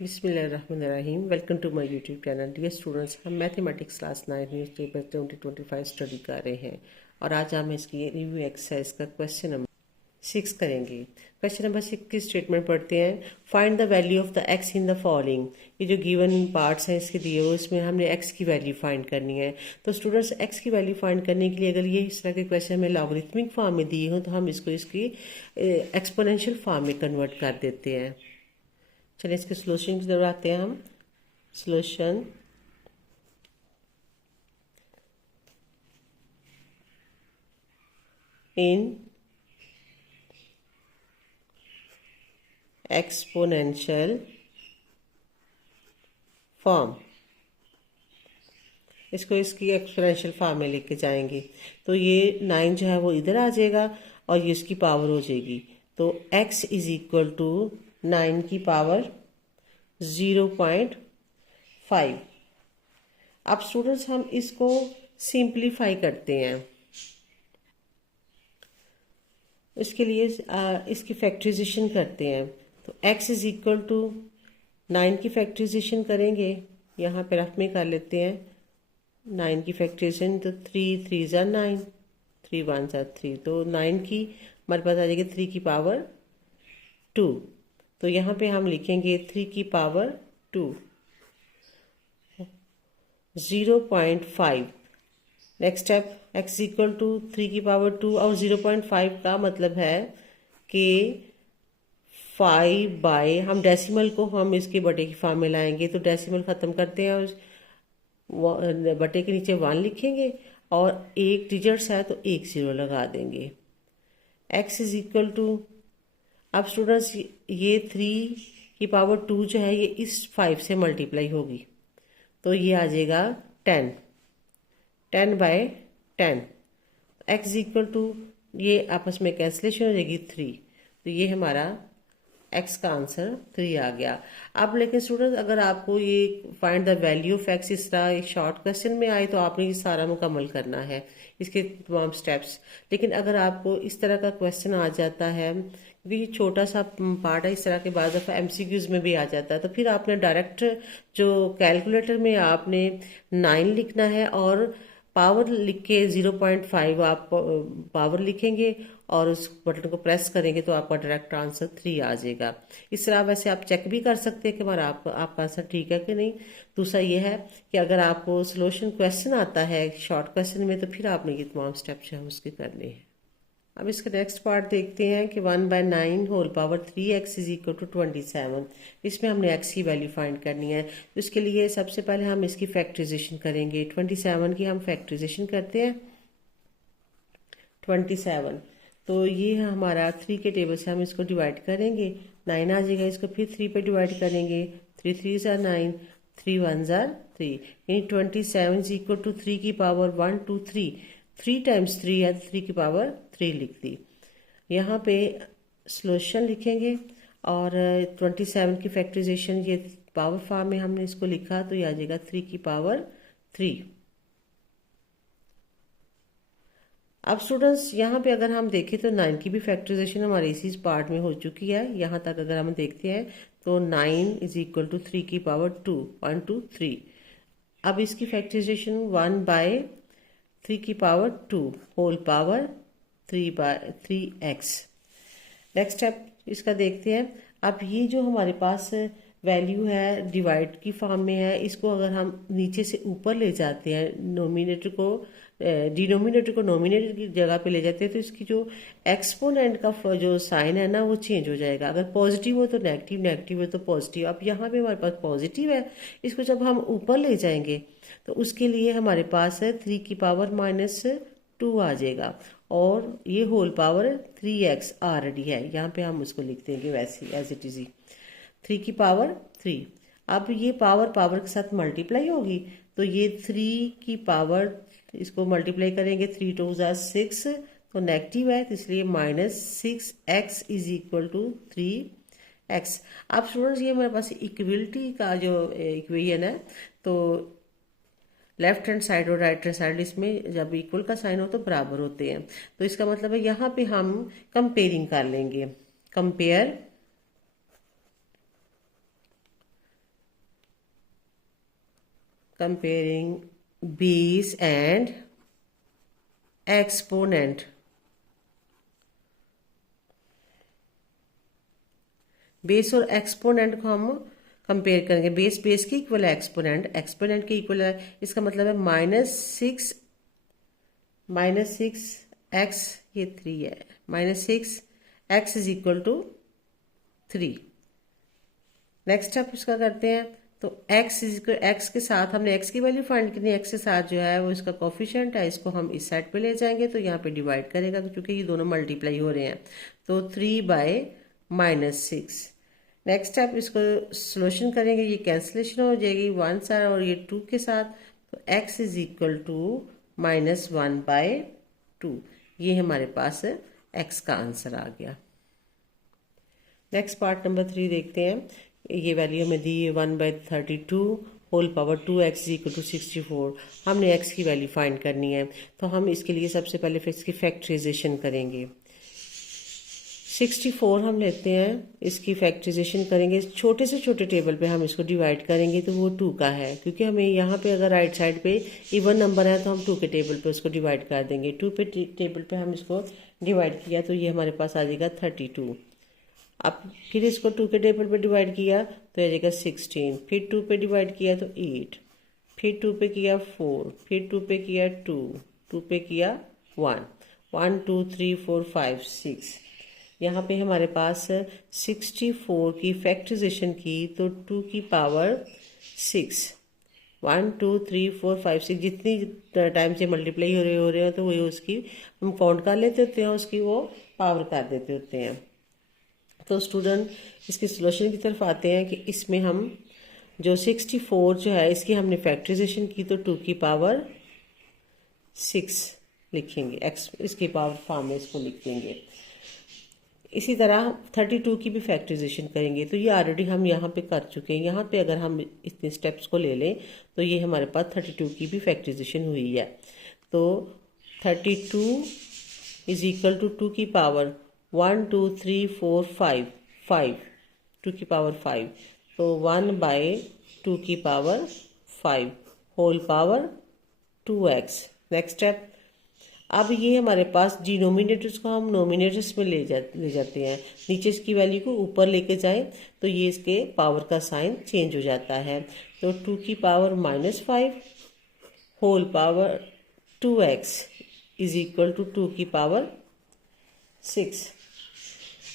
बिस्मिल्लाहिर्रहमानिर्रहीम। Welcome to my YouTube channel. Dear students, हम mathematics class 9 newspaper 2025 study कर रहे हैं और आज हम इसकी रिव्यू एक्सरसाइज का क्वेश्चन नंबर 6 करेंगे। क्वेश्चन नंबर 6 की स्टेटमेंट पढ़ते हैं। Find the value of the X in the following. ये जो गिवन पार्ट्स हैं इसके दिए हुए, इसमें हमने एक्स की वैल्यू फाइंड करनी है। तो स्टूडेंट्स, एक्स की वैल्यू फाइंड करने के लिए अगर ये इस तरह के क्वेश्चन में लॉगरिथमिक फॉर्म में दिए हों तो हम इसको इसकी एक्सपोनेंशियल फॉर्म में कन्वर्ट कर देते हैं। चलिए इसके सोल्यूशन की तरफ आते हैं हम। सोल्यूशन इन एक्सपोनेंशियल फॉर्म, इसको इसकी एक्सपोनेंशियल फॉर्म में लेके जाएंगे तो ये 9 जो है वो इधर आ जाएगा और ये इसकी पावर हो जाएगी। तो x इज इक्वल टू 9 की पावर 0.5। अब स्टूडेंट्स हम इसको सिंप्लीफाई करते हैं। इसके लिए इसकी फैक्टराइजेशन करते हैं। तो x इज इक्वल टू 9 की फैक्टराइजेशन करेंगे, यहाँ पे रफ में कर लेते हैं 9 की फैक्टराइजेशन। तो 3 3 ज़ा 9, 3 1 ज़ा 3, तो 9 की हमारे पास आ जाएगी 3 की पावर 2। तो यहाँ पे हम लिखेंगे 3 की power 2 0.5। Next step, x equal to 3 की पावर 2 और 0.5 का मतलब है कि 5 बाय, हम डेसिमल को हम इसके बटे की फॉर्म में लाएंगे तो डेसिमल ख़त्म करते हैं और बटे के नीचे 1 लिखेंगे और एक डिजिट्स है तो एक 0 लगा देंगे। x इज इक्वल टू, अब स्टूडेंट्स ये 3 की पावर 2 जो है ये इस 5 से मल्टीप्लाई होगी तो ये आ जाएगा 10, 10 बाय 10। x इक्वल टू, ये आपस में कैंसिलेशन हो जाएगी 3, तो ये हमारा x का आंसर 3 आ गया। अब लेकिन स्टूडेंट्स, अगर आपको ये find the value of x इस तरह एक शॉर्ट क्वेश्चन में आए तो आपने ये सारा मुकम्मल करना है, इसके तमाम स्टेप्स। लेकिन अगर आपको इस तरह का क्वेश्चन आ जाता है, क्योंकि ये छोटा सा पार्ट है, इस तरह के बाद दफ़ा MCQs में भी आ जाता है, तो फिर आपने डायरेक्ट जो कैलकुलेटर में आपने 9 लिखना है और पावर लिख के 0.5 आप पावर लिखेंगे और उस बटन को प्रेस करेंगे तो आपका डायरेक्ट आंसर 3 आ जाएगा। इस तरह वैसे आप चेक भी कर सकते हैं कि हमारा आपका आंसर ठीक है कि नहीं। दूसरा ये है कि अगर आपको सोल्यूशन क्वेश्चन आता है शॉर्ट क्वेश्चन में तो फिर आपने ये तमाम स्टेप्स हैं उसके करने हैं। अब इसका नेक्स्ट पार्ट देखते हैं कि 1/9 whole power 3x is equal to 27। इसमें हमने x की वैल्यू फाइंड करनी है। तो इसके लिए सबसे पहले हम इसकी फैक्टराइजेशन करेंगे। 27 की हम फैक्टराइजेशन करते हैं। 27, तो ये हमारा 3 के टेबल से हम इसको डिवाइड करेंगे, 9 आ जाएगा। इसको फिर 3 पे डिवाइड करेंगे, 3 3 ज़ा 9, 3 1 ज़ा 3, यानी 27 इज इक्वल टू 3 की पावर 1 2 3, 3 टाइम्स 3 है, 3 की पावर 3 लिख दी। यहाँ पे सोल्यूशन लिखेंगे और 27 की फैक्टराइजेशन ये पावर फॉर्म में हमने इसको लिखा तो ये आ जाएगा 3 की पावर 3। अब स्टूडेंट्स, यहाँ पे अगर हम देखें तो 9 की भी फैक्टराइजेशन हमारे इसी पार्ट में हो चुकी है। यहाँ तक अगर हम देखते हैं तो 9 इज इक्वल टू 3 की पावर 2 1 2 3। अब इसकी फैक्टराइजेशन 1/3 की power 2 whole power 3/3x। Next step इसका देखते हैं। अब ये जो हमारे पास वैल्यू है डिवाइड की फॉर्म में है, इसको अगर हम नीचे से ऊपर ले जाते हैं, डिनोमिनेटर को नोमिनेटर की जगह पे ले जाते हैं तो इसकी जो एक्सपोनेंट का जो साइन है ना वो चेंज हो जाएगा। अगर पॉजिटिव हो तो नेगेटिव, नेगेटिव हो तो पॉजिटिव। अब यहाँ पे हमारे पास पॉजिटिव है, इसको जब हम ऊपर ले जाएंगे तो उसके लिए हमारे पास है 3 की पावर -2 आ जाएगा और ये होल पावर 3x ऑलरेडी है, यहाँ पे हम उसको लिख देंगे वैसे एज इट इज 3 की पावर 3। अब ये पावर पावर के साथ मल्टीप्लाई होगी तो ये 3 की पावर, इसको मल्टीप्लाई करेंगे 3 2 ज़ा 6, तो नेगेटिव है तो इसलिए -6x is equal to 3x। अब स्टूडेंट्स, ये मेरे पास इक्वलिटी का जो इक्वेशन है, तो लेफ्ट हैंड साइड और राइट हैंड साइड इसमें जब इक्वल का साइन हो तो बराबर होते हैं। तो इसका मतलब है यहाँ पे हम कंपेयरिंग कर लेंगे। Compare comparing base and exponent. Base और एक्सपोनेंट को हम कंपेयर करेंगे। बेस बेस के इक्वल है, एक्सपोनेंट एक्सपोनेंट के इक्वल है। इसका मतलब है -6 एक्स, ये 3 है, -6 x is equal to 3। Next step इसका करते हैं। तो एक्स के साथ हमने एक्स की वैल्यू फाइंड करनी है। एक्स के साथ जो है वो इसका कोफिशिएंट है, इसको हम इस साइड पे ले जाएंगे तो यहाँ पे डिवाइड करेगा, तो क्योंकि ये दोनों मल्टीप्लाई हो रहे हैं तो 3/-6। नेक्स्ट स्टेप इसको सोल्यूशन करेंगे, ये कैंसिलेशन हो जाएगी 1 साइड और ये 2 के साथ, तो x इज इक्वल टू -1/2। ये हमारे पास x का आंसर आ गया। नेक्स्ट पार्ट नंबर 3 देखते हैं। ये वैल्यू हमें दी है 1/32 whole power 2x equal to 64। हमने x की वैल्यू फाइंड करनी है, तो हम इसके लिए सबसे पहले फिर इसकी फैक्टराइजेशन करेंगे। 64 हम लेते हैं, इसकी फैक्टराइजेशन करेंगे, छोटे से छोटे टेबल पे हम इसको डिवाइड करेंगे तो वो 2 का है, क्योंकि हमें यहाँ पे अगर राइट साइड पे इवन नंबर है तो हम 2 के टेबल पे उसको डिवाइड कर देंगे। 2 पे टेबल पे हम इसको डिवाइड किया तो ये हमारे पास आ जाएगा 32। अब फिर इसको 2 के टेबल पे डिवाइड किया तो आ जाएगा 16, फिर 2 पे डिवाइड किया तो 8, फिर 2 पे किया 4, फिर 2 पे किया 2, 2 पे किया 1, 1 2 3 4 5 6। यहाँ पे हमारे पास 64 की फैक्टराइजेशन की तो 2 की पावर 6, 1 2 3 4 5 6 जितनी टाइम से मल्टीप्लाई हो रहे हो तो वही उसकी हम काउंट कर लेते होते हैं, उसकी वो पावर कर देते होते हैं। तो स्टूडेंट इसके सोल्यूशन की तरफ आते हैं कि इसमें हम जो 64 जो है इसकी हमने फैक्टराइजेशन की तो 2 की पावर 6 लिखेंगे, एक्स इसकी पावर फॉर्म में इसको लिख देंगे। इसी तरह 32 की भी फैक्टराइजेशन करेंगे, तो ये ऑलरेडी हम यहाँ पे कर चुके हैं। यहाँ पे अगर हम इतने स्टेप्स को ले लें तो ये हमारे पास 32 की भी फैक्टराइजेशन हुई है। तो 32 इज इक्वल टू 2 की पावर 1 2 3 4 5 5, 2 की पावर 5, तो 1/2 की power 5 whole power 2x। Next step, अब ये हमारे पास डिनोमिनेटर्स को हम नोमिनेटर्स में ले जाते हैं। नीचे इसकी वैल्यू को ऊपर लेके जाएं तो ये इसके पावर का साइन चेंज हो जाता है। तो 2 की power -5 whole power 2x is equal to 2 की पावर 6।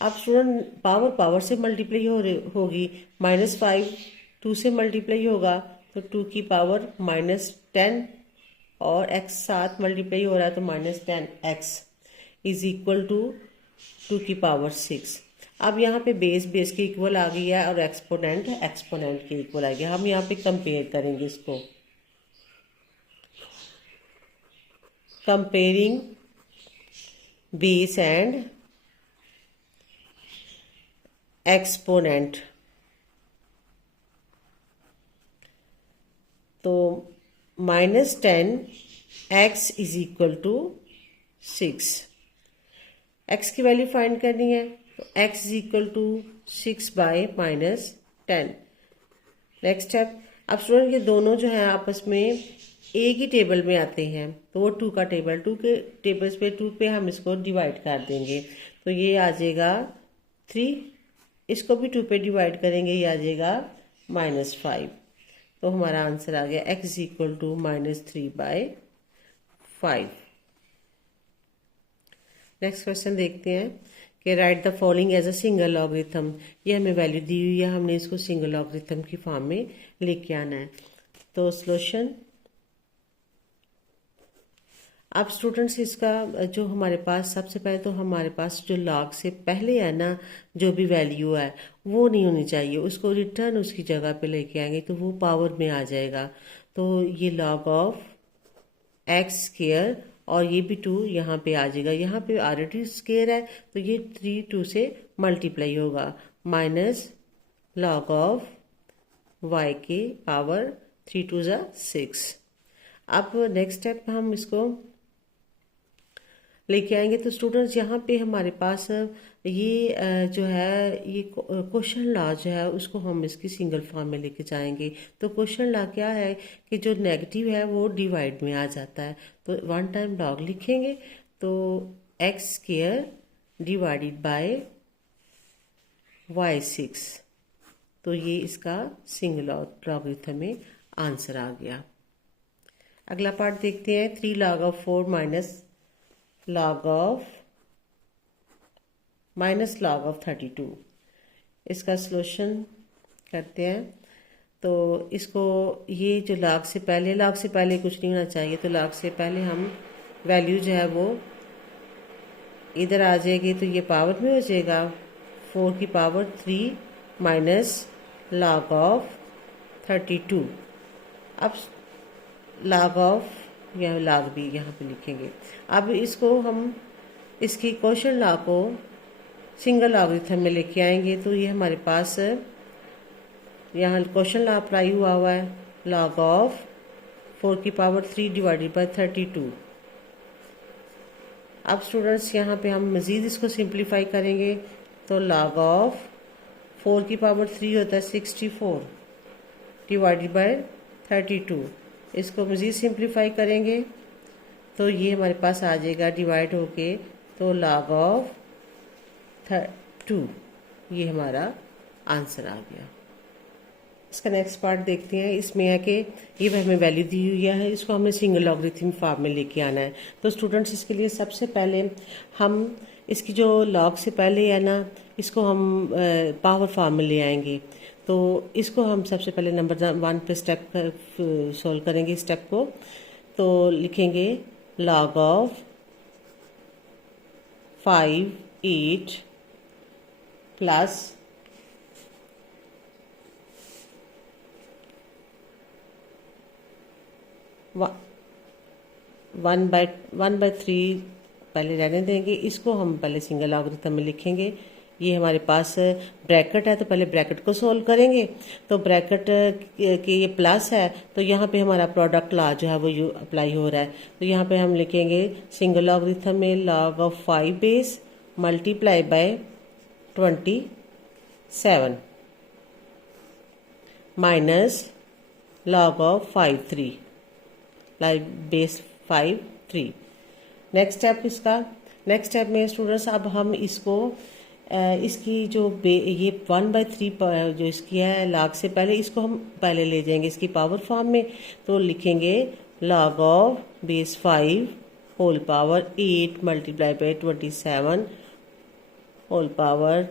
अब स्टूडेंट पावर से मल्टीप्लाई होगी, -5 2 से मल्टीप्लाई होगा तो 2 की पावर -10 और x साथ मल्टीप्लाई हो रहा है तो -10x इज इक्वल टू 2 की पावर 6। अब यहाँ पे बेस के इक्वल आ गई है और एक्सपोनेंट के इक्वल आ गया। हम यहाँ पे कंपेयर करेंगे इसको, कंपेयरिंग बेस एंड एक्सपोनेंट। तो -10 x is equal to 6। x की वैल्यू फाइंड करनी है तो x is equal to 6/-10। Next step, अब स्टूडेंट ये दोनों जो है आपस में एक ही टेबल में आते हैं तो वो 2 का टेबल, 2 के टेबल्स पे 2 पे हम इसको डिवाइड कर देंगे तो ये आ जाएगा 3, इसको भी 2 पे डिवाइड करेंगे, ये आ जाएगा -5। तो हमारा आंसर आ गया x is equal to -3/5। Next question देखते हैं कि write the following as a single logarithm. ये हमें वैल्यू दी हुई है, हमने इसको सिंगल लॉगरिथम की फॉर्म में लेके आना है। तो सॉल्यूशन, अब स्टूडेंट्स इसका जो हमारे पास सबसे पहले तो हमारे पास जो लॉग से पहले है ना जो भी वैल्यू है वो नहीं होनी चाहिए, उसको रिटर्न उसकी जगह पे लेके आएंगे तो वो पावर में आ जाएगा। तो ये log ऑफ x² और ये भी 2 यहाँ पे आ जाएगा। यहाँ पे ऑलरेडी स्क्वायर है तो ये 3 2 से मल्टीप्लाई होगा, माइनस log ऑफ y के पावर 3 2 ज़ा 6। अब नेक्स्ट स्टेप हम इसको लेके आएंगे तो स्टूडेंट्स यहाँ पे हमारे पास ये जो है ये क्वेश्चन लॉ जो है उसको हम इसकी सिंगल फॉर्म में लेके जाएंगे। तो क्वेश्चन लॉ क्या है कि जो नेगेटिव है वो डिवाइड में आ जाता है। तो वन टाइम लॉग लिखेंगे तो x square divided by y6। तो ये इसका सिंगल लॉगरिथम में आंसर आ गया। अगला पार्ट देखते हैं 3 log of 4 minus log of 32। इसका सॉल्यूशन करते हैं। तो इसको ये जो log से पहले कुछ नहीं होना चाहिए। तो log से पहले हम वैल्यू जो है वो इधर आ जाएगी तो ये पावर में हो जाएगा 4 की पावर 3 माइनस log of 32। अब log ऑफ या log भी यहाँ पे लिखेंगे। अब इसको हम इसकी क्वेश्चन लॉ को सिंगल लॉगरिथम में लेके आएंगे। तो ये हमारे पास यहाँ क्वेश्चन लॉ अप्लाई हुआ है log ऑफ 4 की पावर 3 डिवाइडेड बाय 32। अब स्टूडेंट्स यहाँ पे हम मज़ीद इसको सिंप्लीफाई करेंगे। तो log ऑफ 4 की पावर 3 होता है 64 डिवाइडेड बाय 32। इसको मज़ीद सिंप्लीफाई करेंगे तो ये हमारे पास आ जाएगा डिवाइड होके तो log ऑफ 2। ये हमारा आंसर आ गया। इसका नेक्स्ट पार्ट देखते हैं। इसमें है कि ये हमें वैल्यू दी हुई है, इसको हमें सिंगल लॉगरिथम फॉर्म में लेके आना है। तो स्टूडेंट्स इसके लिए सबसे पहले हम इसकी जो लॉग से पहले है ना इसको हम पावर फॉर्म में ले आएंगे। तो इसको हम सबसे पहले नंबर 1 पे स्टेप सॉल्व करेंगे स्टेप को। तो लिखेंगे log ऑफ 5 8 प्लस 1/3 पहले रहने देंगे। इसको हम पहले सिंगल लॉगरिथम में लिखेंगे। ये हमारे पास ब्रैकेट है तो पहले ब्रैकेट को सोल्व करेंगे। तो ब्रैकेट के ये प्लस है तो यहाँ पे हमारा प्रोडक्ट लॉ जो है वो अप्लाई हो रहा है। तो यहाँ पे हम लिखेंगे सिंगल लॉगरिथम में log of 5 base multiply by 27 minus log of 5 3 base 5 3। Next step में स्टूडेंट्स अब हम इसको इसकी जो ये 1/3 जो इसकी है log से पहले इसको हम पहले ले जाएंगे इसकी पावर फॉर्म में। तो लिखेंगे log of base 5 whole power 8 multiply by 27 whole power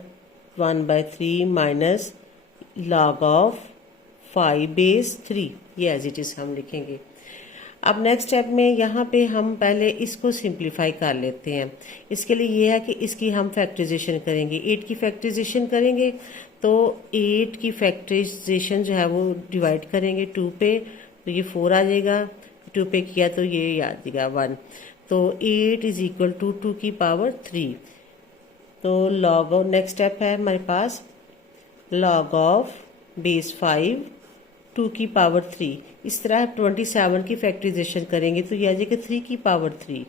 1/3 minus log of 5 base 3। ये एज इट इज हम लिखेंगे। अब नेक्स्ट स्टेप में यहाँ पे हम पहले इसको सिंप्लीफाई कर लेते हैं। इसके लिए ये है कि इसकी हम फैक्टराइजेशन करेंगे। 8 की फैक्टराइजेशन करेंगे तो 8 की फैक्टराइजेशन जो है वो डिवाइड करेंगे 2 पे तो ये 4 आ जाएगा। 2 पे किया तो ये आ जाएगा 1। तो 8 इज इक्वल टू 2 की पावर 3। तो log ऑफ नेक्स्ट स्टेप है हमारे पास log ऑफ बेस 5 2 की पावर 3। इस तरह 27 की फैक्टराइजेशन करेंगे तो ये आ जाएगा 3 की power 3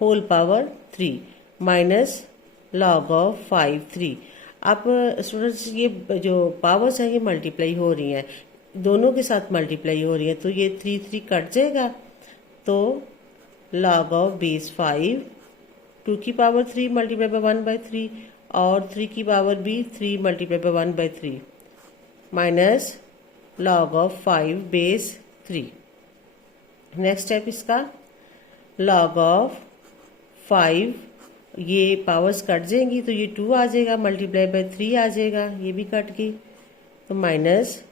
whole power 3 minus log of 5 3। अब स्टूडेंट्स ये जो पावर्स हैं ये मल्टीप्लाई हो रही हैं, दोनों के साथ मल्टीप्लाई हो रही हैं तो ये 3 3 कट जाएगा। तो log ऑफ बेस 5 2 की पावर 3 मल्टीप्लाई बाय 1/3 और 3 की पावर भी 3 multiply by 1/3 minus log of 5 base 3। Next step इसका log ऑफ 5 ये पावर्स कट जाएंगी तो ये 2 आ जाएगा मल्टीप्लाई बाय 3 आ जाएगा, ये भी कट गई तो माइनस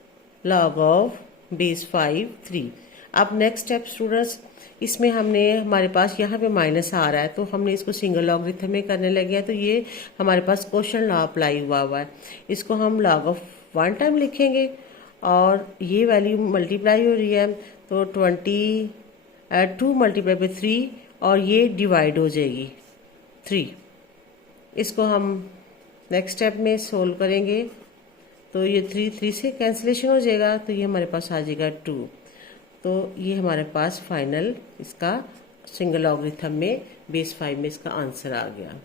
log ऑफ बेस 5 3। अब नेक्स्ट स्टेप स्टूडेंट्स इसमें हमने हमारे पास यहाँ पे माइनस आ रहा है तो हमने इसको सिंगल लॉगरिथम में करने लगे हैं। तो ये हमारे पास क्वेश्चन लॉ अप्लाई हुआ है। इसको हम log ऑफ 1 टाइम लिखेंगे और ये वैल्यू मल्टीप्लाई हो रही है तो 2 मल्टीप्लाई बाय 3 और ये डिवाइड हो जाएगी 3। इसको हम नेक्स्ट स्टेप में सोल्व करेंगे तो ये 3 से कैंसिलेशन हो जाएगा तो ये हमारे पास आ जाएगा 2। तो ये हमारे पास फाइनल इसका सिंगल लॉगरिथम में बेस 5 में इसका आंसर आ गया।